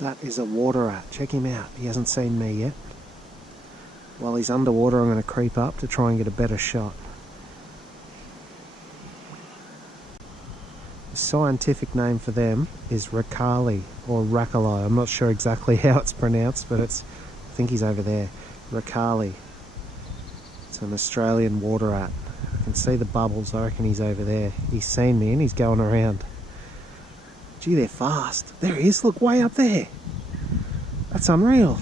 That is a water rat. Check him out. He hasn't seen me yet. While he's underwater, I'm going to creep up to try and get a better shot. The scientific name for them is Rakali or Rakali. I'm not sure exactly how it's pronounced, but I think he's over there. Rakali. It's an Australian water rat. I can see the bubbles. I reckon he's over there. He's seen me and he's going around. Gee, they're fast. There he is. Look, way up there. That's unreal.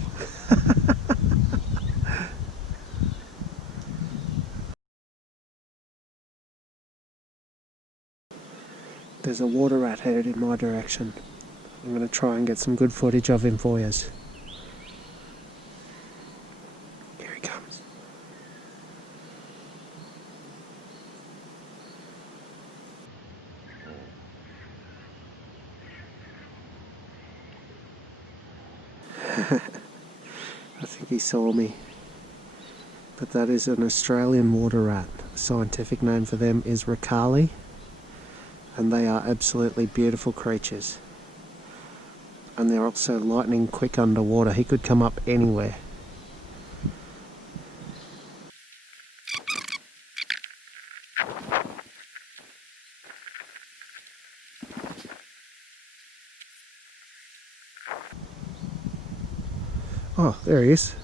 There's a water rat headed in my direction. I'm going to try and get some good footage of him for you. Here he comes. I think he saw me. But that is an Australian water rat. The scientific name for them is Rakali. And they are absolutely beautiful creatures. And they're also lightning quick underwater. He could come up anywhere. Oh, there he is.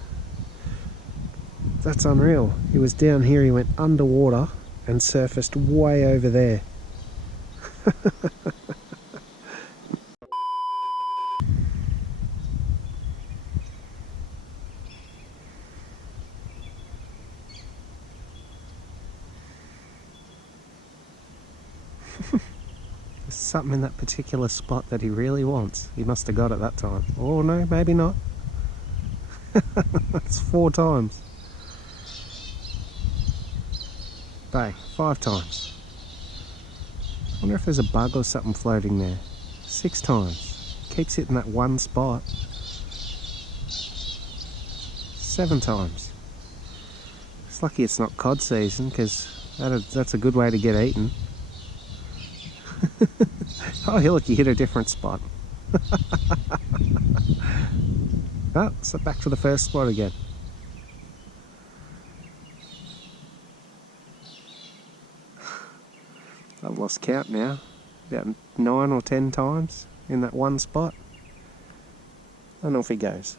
That's unreal. He was down here, he went underwater and surfaced way over there. There's something in that particular spot that he really wants. He must have got it that time. Oh no, maybe not. That's 4 times. Bang, 5 times. I wonder if there's a bug or something floating there. 6 times. Keeps hitting that one spot. 7 times. It's lucky it's not cod season, because that's a good way to get eaten. Oh, look, you hit a different spot. Oh, so back to the first spot again. I've lost count now. About 9 or 10 times in that one spot. I don't know if he goes.